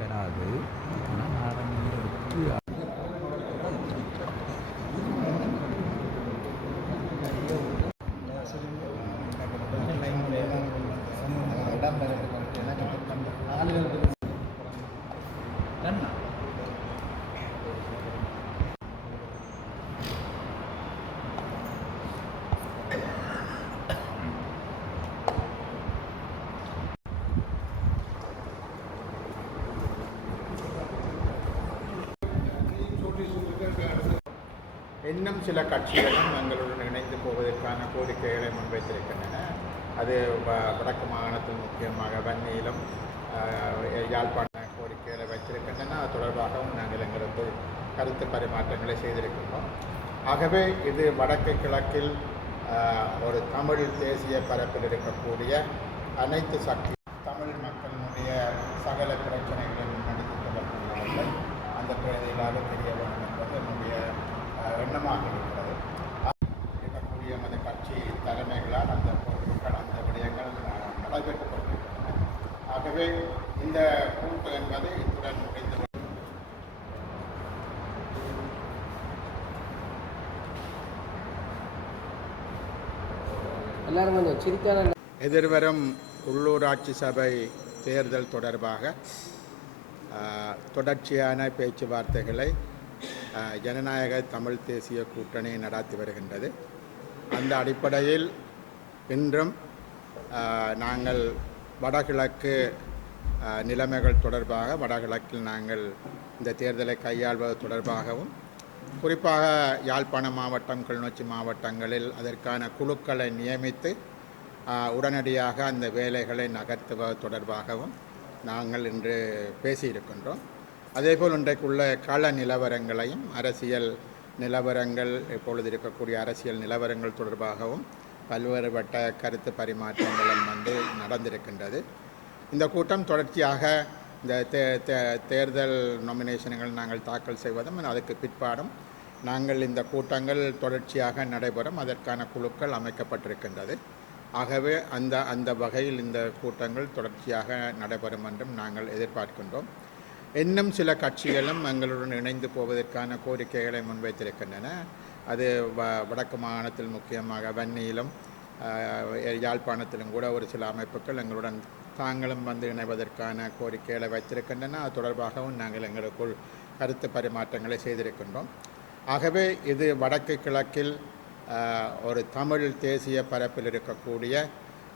வராது. ஆனால் நாடகங்களுக்கு இன்னும் சில கட்சிகளும் எங்களுடன் இணைந்து போவதற்கான கோரிக்கைகளை முன்வைத்திருக்கின்றன. அது வடக்கு மாகாணத்தில் முக்கியமாக வன்னியிலும் யாழ்ப்பாண கோரிக்கைகளை வைத்திருக்கின்றன. அது தொடர்பாகவும் நாங்கள் எங்களுக்கு கருத்து பரிமாற்றங்களை செய்திருக்கின்றோம். ஆகவே இது வடக்கு கிழக்கில் ஒரு தமிழ் தேசிய பரப்பில் இருக்கக்கூடிய அனைத்து சக்தி தமிழ் மக்களினுடைய சகல பிரச்சனைகளை முன்னெடுத்துக் கொள்ளக்கூடியவர்கள் அந்த பிரதிகளாக தெரிய வேண்டும் என்பது என்னுடைய எண்ணமாக இருக்கிறது. இருக்கக்கூடிய அந்த கட்சி தலைமைகளால் அந்த பொருட்கள் அந்த விடயங்கள் நடைபெற்றுக் கொண்டிருக்கின்றன. ஆகவே இந்த கூட்டு என்பது இத்துடன் முடிந்து எதிர்வரும் உள்ளூராட்சி சபை தேர்தல் தொடர்பாக தொடர்ச்சியான பேச்சுவார்த்தைகளை ஜனநாயக தமிழ் தேசிய கூட்டணி நடாத்தி வருகின்றது. அந்த அடிப்படையில் இன்றும் நாங்கள் வடகிழக்கு நிலைமைகள் தொடர்பாக வடகிழக்கில் நாங்கள் இந்த தேர்தலை கையாள்வது தொடர்பாகவும் குறிப்பாக யாழ்ப்பாண மாவட்டம் கிளிநொச்சி மாவட்டங்களில் அதற்கான குழுக்களை நியமித்து உடனடியாக அந்த வேலைகளை நகர்த்துவது தொடர்பாகவும் நாங்கள் இன்று பேசியிருக்கின்றோம். அதேபோல் இன்றைக்குள்ள கள நிலவரங்களையும் அரசியல் நிலவரங்கள் இப்பொழுது இருக்கக்கூடிய அரசியல் நிலவரங்கள் தொடர்பாகவும் பல்வேறுபட்ட கருத்து பரிமாற்றங்களும் நடந்திருக்கின்றது. இந்த கூட்டம் தொடர்ச்சியாக இந்த தேர்தல் நாமினேஷன்கள் நாங்கள் தாக்கல் செய்வதும் அதுக்கு பிற்பாடும் நாங்கள் இந்த கூட்டங்கள் தொடர்ச்சியாக நடைபெறும் அதற்கான குழுக்கள் அமைக்கப்பட்டிருக்கின்றது. ஆகவே அந்த வகையில் இந்த கூட்டங்கள் தொடர்ச்சியாக நடைபெறும் என்றும் நாங்கள் எதிர்பார்க்கின்றோம். இன்னும் சில கட்சிகளும் எங்களுடன் இணைந்து போவதற்கான கோரிக்கைகளை முன்வைத்திருக்கின்றன. அது வடக்கு மாகாணத்தில் முக்கியமாக வன்னியிலும் யாழ்ப்பாணத்திலும் கூட ஒரு சில அமைப்புகள் எங்களுடன் தாங்களும் இணைவதற்கான கோரிக்கைகளை வைத்திருக்கின்றன. அது தொடர்பாகவும் நாங்கள் எங்களுக்குள் கருத்து பரிமாற்றங்களை செய்திருக்கின்றோம். ஆகவே இது வடக்கு கிழக்கில் ஒரு தமிழ் தேசிய பரப்பில் இருக்கக்கூடிய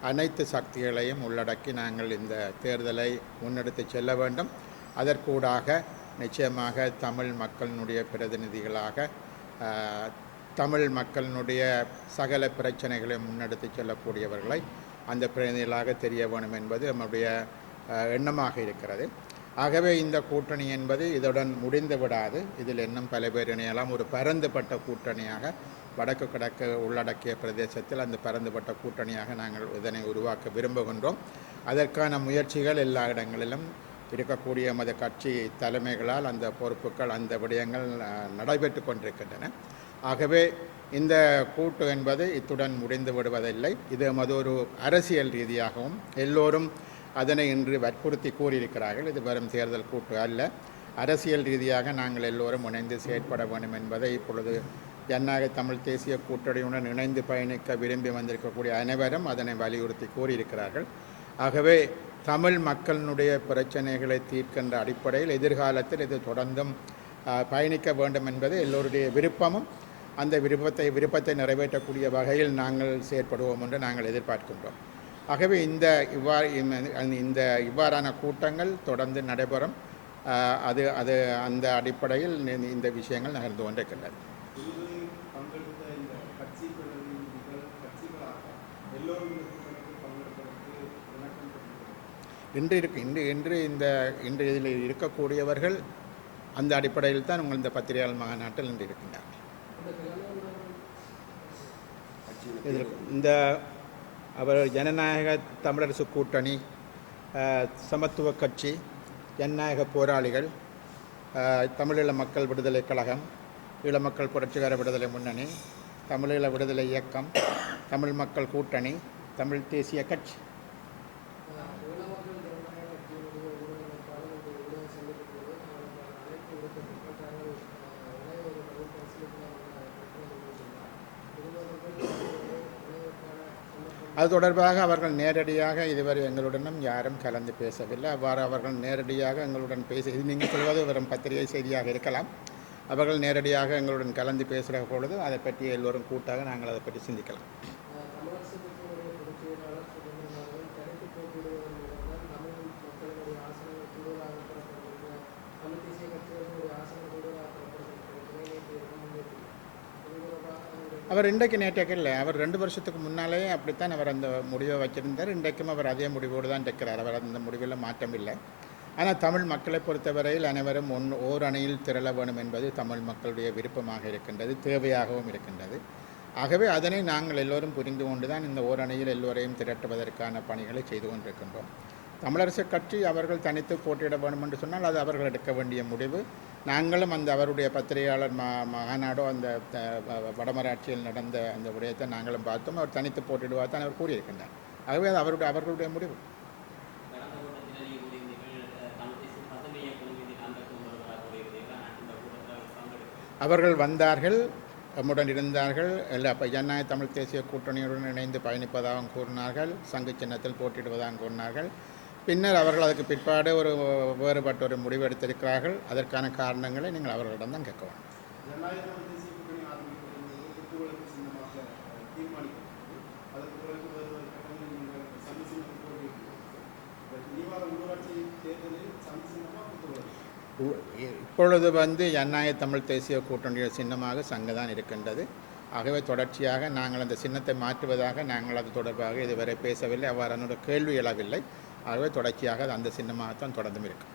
அனைத்து சக்திகளையும் உள்ளடக்கி நாங்கள் இந்த தேர்தலை முன்னெடுத்து செல்ல வேண்டும். அதற்கூடாக நிச்சயமாக தமிழ் மக்களினுடைய பிரதிநிதிகளாக தமிழ் மக்களினுடைய சகல பிரச்சனைகளை முன்னெடுத்து செல்லக்கூடியவர்களை அந்த பிரதிநிதிகளாக தெரிய வேண்டும் என்பது நம்முடைய எண்ணமாக இருக்கிறது. ஆகவே இந்த கூட்டணி என்பது இதுடன் முடிந்து விடாது. இதில் இன்னும் பல பேர் இணையலாம். ஒரு பரந்துபட்ட கூட்டணியாக வடக்கு கிழக்கு உள்ளடக்கிய பிரதேசத்தில் அந்த பரந்துபட்ட கூட்டணியாக நாங்கள் இதனை உருவாக்க விரும்புகின்றோம். அதற்கான முயற்சிகள் எல்லா இடங்களிலும் இருக்கக்கூடிய எமது கட்சி தலைமைகளால் அந்த பொறுப்புகள் அந்த விடயங்கள் நடைபெற்று கொண்டிருக்கின்றன. ஆகவே இந்த கூட்டு என்பது இத்துடன் முடிந்து விடுவதில்லை. இது எமது ஒரு அரசியல் ரீதியாகவும் எல்லோரும் அதனை இன்று வற்புறுத்தி கூறியிருக்கிறார்கள். இது வரும் தேர்தல் கூட்டு அல்ல. அரசியல் ரீதியாக நாங்கள் எல்லோரும் இணைந்து செயற்பட வேண்டும் என்பதை இப்பொழுது ஜனநாயக தமிழ் தேசிய கூட்டணியுடன் இணைந்து பயணிக்க விரும்பி வந்திருக்கக்கூடிய அனைவரும் அதனை வலியுறுத்தி கூறியிருக்கிறார்கள். ஆகவே தமிழ் மக்களினுடைய பிரச்சனைகளை தீர்க்கின்ற அடிப்படையில் எதிர்காலத்தில் இது தொடர்ந்தும் பயணிக்க வேண்டும் என்பது எல்லோருடைய விருப்பமும். அந்த விருப்பத்தை நிறைவேற்றக்கூடிய வகையில் நாங்கள் செயற்படுவோம் என்று நாங்கள் எதிர்பார்க்கின்றோம். ஆகவே இவ்வாறான கூட்டங்கள் தொடர்ந்து நடைபெறும். அது அந்த அடிப்படையில் இந்த விஷயங்கள் நகர்ந்து கொண்டிருக்கின்றன. இன்று இதில் இருக்கக்கூடியவர்கள் அந்த அடிப்படையில் தான் உங்கள் இந்த பத்திரிகையாளர் மாநாட்டில் இன்று இருக்கின்றார்கள். இதில் இந்த அவர் ஜனநாயக தமிழரசு கூட்டணி, சமத்துவ கட்சி, ஜனநாயக போராளிகள், தமிழீழ மக்கள் விடுதலை கழகம், ஈழ மக்கள் புரட்சிகர விடுதலை முன்னணி, தமிழீழ விடுதலை இயக்கம், தமிழ் மக்கள் கூட்டணி, தமிழ் தேசிய கட்சி. அது தொடர்பாக அவர்கள் நேரடியாக இதுவரை எங்களுடனும் யாரும் கலந்து பேசவில்லை. அவ்வாறு அவர்கள் நேரடியாக எங்களுடன் இது நீங்கள் சொல்வது வெறும் பத்திரிகை செய்தியாக இருக்கலாம். அவர்கள் நேரடியாக எங்களுடன் கலந்து பேசுகிற பொழுது அதை பற்றி எல்லோரும் கூட்டாக நாங்கள் அதை பற்றி சிந்திக்கலாம். அவர் இன்றைக்கு நேற்றைக்கு இல்லை, அவர் 2 வருஷத்துக்கு முன்னாலே அப்படித்தான் அவர் அந்த முடிவை வச்சிருந்தார். இன்றைக்கும் அவர் அதே முடிவோடு தான் இருக்கிறார். அவர் அந்த முடிவில் மாற்றம் இல்லை. ஆனால் தமிழ் மக்களை பொறுத்தவரையில் அனைவரும் ஓர் அணியில் திரள வேணும் என்பது தமிழ் மக்களுடைய விருப்பமாக இருக்கின்றது, தேவையாகவும் இருக்கின்றது. ஆகவே அதனை நாங்கள் எல்லோரும் புரிந்து கொண்டு தான் இந்த ஓர் அணியில் எல்லோரையும் திரட்டுவதற்கான பணிகளை செய்து கொண்டிருக்கின்றோம். தமிழரசு கட்சி அவர்கள் தனித்து போட்டியிட வேண்டும் என்று சொன்னால் அது அவர்கள் எடுக்க வேண்டிய முடிவு. நாங்களும் அந்த அவருடைய பத்திரிகையாளர் மாநாடோ அந்த வடமராட்சியில் நடந்த அந்த விடயத்தை நாங்களும் பார்த்தோம். அவர் தனித்து போட்டியிடுவார் தான் அவர் கூறியிருக்கின்றார். ஆகவே அது அவர்களுடைய முடிவு. அவர்கள் வந்தார்கள், நம்முடன் இருந்தார்கள். ஜனநாயக தமிழ் தேசிய கூட்டணியுடன் இணைந்து பயணிப்பதாகவும் கூறினார்கள். சங்கு சின்னத்தில் போட்டியிடுவதாகவும் கூறினார்கள். பின்னர் அவர்கள் அதுக்கு பிற்பாடு ஒரு வேறுபட்ட ஒரு முடிவு எடுத்திருக்கிறார்கள். அதற்கான காரணங்களை நீங்கள் அவர்களிடம் தான் கேட்க வேண்டும். இப்பொழுது ஜனநாயக தமிழ் தேசிய கூட்டணிய சின்னமாக சங்கு தான் இருக்கின்றது. ஆகவே தொடர்ச்சியாக நாங்கள் அந்த சின்னத்தை மாற்றுவதாக நாங்கள் அது தொடர்பாக இதுவரை பேசவில்லை, அவ்வாறான கேள்வி எழவில்லை. ஆகவே தொடர்ச்சியாக அது அந்த சின்னமாகத்தான் தொடர்ந்தும் இருக்கு.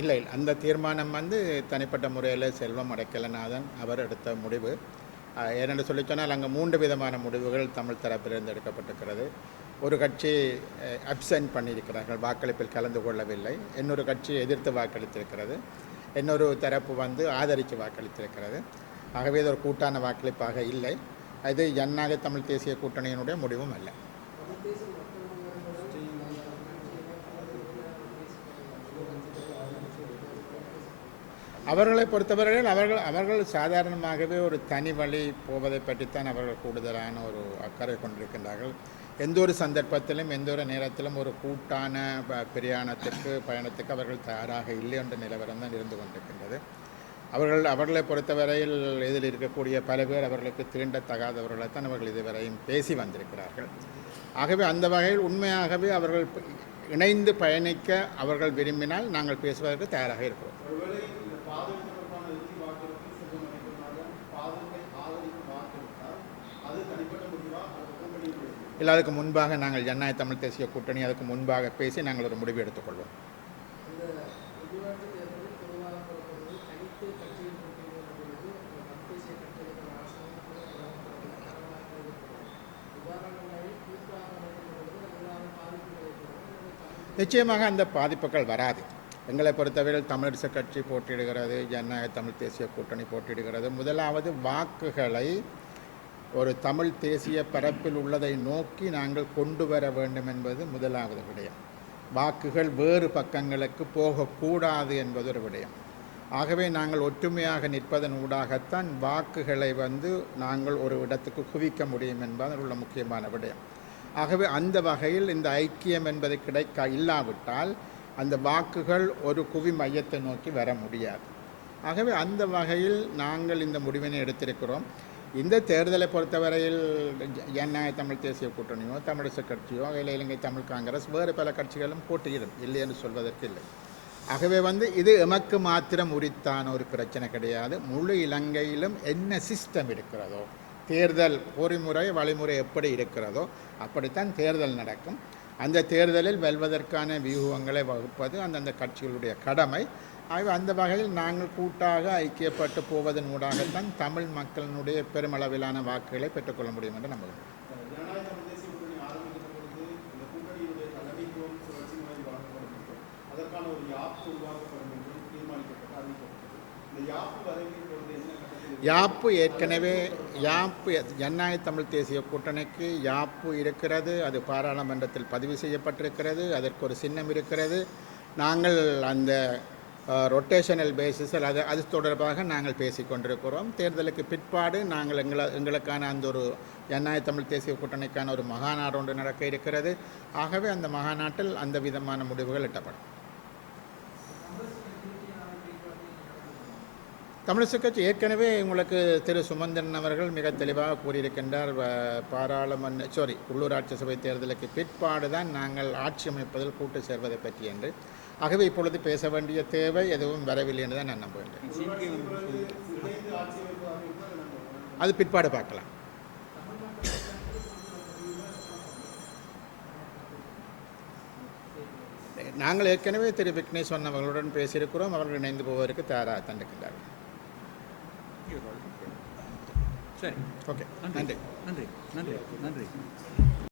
இல்லை அந்த தீர்மானம் தனிப்பட்ட முறையில் செல்வம் அடைக்கலநாதன் அவர் எடுத்த முடிவு. ஏனென்று சொல்லி சொன்னால் அங்கே 3 விதமான முடிவுகள் தமிழ் தரப்பிலிருந்து எடுக்கப்பட்டிருக்கிறது. ஒரு கட்சி அப்சென்ட் பண்ணியிருக்கிறார்கள், வாக்களிப்பில் கலந்து கொள்ளவில்லை. இன்னொரு கட்சி எதிர்த்து வாக்களித்திருக்கிறது. இன்னொரு தரப்பு ஆதரித்து வாக்களித்திருக்கிறது. ஆகவே இது ஒரு கூட்டான வாக்களிப்பாக இல்லை. அது ஜனநாயக தமிழ் தேசிய கூட்டணியினுடைய முடிவும் அல்ல. அவர்களை பொறுத்தவரையில் அவர்கள் சாதாரணமாகவே ஒரு தனி வழி போவதை பற்றித்தான் அவர்கள் கூடுதலான ஒரு அக்கறை கொண்டிருக்கின்றார்கள். எந்த ஒரு சந்தர்ப்பத்திலும் எந்த ஒரு நேரத்திலும் ஒரு கூட்டான பயணத்துக்கு அவர்கள் தயாராக இல்லை என்ற நிலவரம் தான் இருந்து கொண்டிருக்கின்றது. அவர்களை பொறுத்தவரையில் இதில் இருக்கக்கூடிய பல பேர் அவர்களுக்கு தீண்டத்தகாதவர்களைத்தான் அவர்கள் இதுவரையும் பேசி வந்திருக்கிறார்கள். ஆகவே அந்த வகையில் உண்மையாகவே அவர்கள் இணைந்து பயணிக்க அவர்கள் விரும்பினால் நாங்கள் பேசுவதற்கு தயாராக இருக்கிறோம். இல்லை, அதுக்கு முன்பாக நாங்கள் ஜனநாயக தமிழ் தேசிய கூட்டணி அதுக்கு முன்பாக பேசி நாங்கள் ஒரு முடிவு எடுத்துக்கொள்வோம். நிச்சயமாக அந்த பாதிப்புகள் வராது. எங்களை பொறுத்தவரையில் தமிழரசு கட்சி போட்டியிடுகிறது, ஜனநாயக தமிழ் தேசிய கூட்டணி போட்டியிடுகிறது. முதலாவது வாக்குகளை ஒரு தமிழ் தேசிய பரப்பில் உள்ளதை நோக்கி நாங்கள் கொண்டு வர வேண்டும் என்பது முதலாவது விடயம். வாக்குகள் வேறு பக்கங்களுக்கு போகக்கூடாது என்பது ஒரு விடயம். ஆகவே நாங்கள் ஒற்றுமையாக நிற்பதன் ஊடாகத்தான் வாக்குகளை நாங்கள் ஒரு இடத்துக்கு குவிக்க முடியும் என்பது உள்ள முக்கியமான விடயம். ஆகவே அந்த வகையில் இந்த ஐக்கியம் என்பது இல்லாவிட்டால் அந்த வாக்குகள் ஒரு குவி மையத்தை நோக்கி வர முடியாது. ஆகவே அந்த வகையில் நாங்கள் இந்த முடிவினை எடுத்திருக்கிறோம். இந்த தேர்தலை பொறுத்தவரையில் ஜனநாயக தமிழ் தேசிய கூட்டணியோ தமிழரசு கட்சியோ அகில இலங்கை தமிழ் காங்கிரஸ் வேறு பல கட்சிகளும் போட்டியிடும், இல்லை என்று சொல்வதற்கு இல்லை. ஆகவே இது எமக்கு மாத்திரம் உரித்தான ஒரு பிரச்சனை கிடையாது. முழு இலங்கையிலும் என்ன சிஸ்டம் இருக்கிறதோ தேர்தல் பொறிமுறை வழிமுறை எப்படி இருக்கிறதோ அப்படித்தான் தேர்தல் நடக்கும். அந்த தேர்தலில் வெல்வதற்கான வியூகங்களை வகுப்பது அந்தந்த கட்சிகளுடைய கடமை. ஆகவே அந்த வகையில் நாங்கள் கூட்டாக ஐக்கியப்பட்டு போவதன் ஊடாகத்தான் தமிழ் மக்களினுடைய பெருமளவிலான வாக்குகளை பெற்றுக்கொள்ள முடியும் என்று நம்புகிறேன். யாப்பு ஏற்கனவே ஜனநாயக தமிழ் தேசிய கூட்டணிக்கு யாப்பு இருக்கிறது. அது பாராளுமன்றத்தில் பதிவு செய்யப்பட்டிருக்கிறது. அதற்கு ஒரு சின்னம் இருக்கிறது. நாங்கள் அந்த ரொட்டேஷனல் பேசிஸில் அது தொடர்பாக நாங்கள் பேசிக்கொண்டிருக்கிறோம். தேர்தலுக்கு பிற்பாடு நாங்கள் எங்களுக்கான அந்த ஒரு ஜனநாயக தமிழ் தேசிய கூட்டணிக்கான ஒரு மகாநாடு ஒன்று நடக்க இருக்கிறது. ஆகவே அந்த மகாநாட்டில் அந்த விதமான முடிவுகள் எட்டப்படும். தமிழிசை கட்சி ஏற்கனவே உங்களுக்கு திரு சுமந்திரன் அவர்கள் மிக தெளிவாக கூறியிருக்கின்றார். உள்ளூராட்சி சபை தேர்தலுக்கு பிற்பாடு தான் நாங்கள் ஆட்சி அமைப்பதில் கூட்டு சேர்வதை பற்றி என்று. ஆகவே இப்பொழுது பேச வேண்டிய தேவை எதுவும் வரவில்லை என்று தான் நான் நம்புகின்றேன். அது பிற்பாடு பார்க்கலாம். நாங்கள் ஏற்கனவே திரு விக்னேஸ்வரன் அவர்களுடன் பேசியிருக்கிறோம். அவர்கள் இணைந்து போவதற்கு தயாராக தண்டிருக்கின்றார்கள். சரி, ஓகே, நன்றி நன்றி நன்றி நன்றி.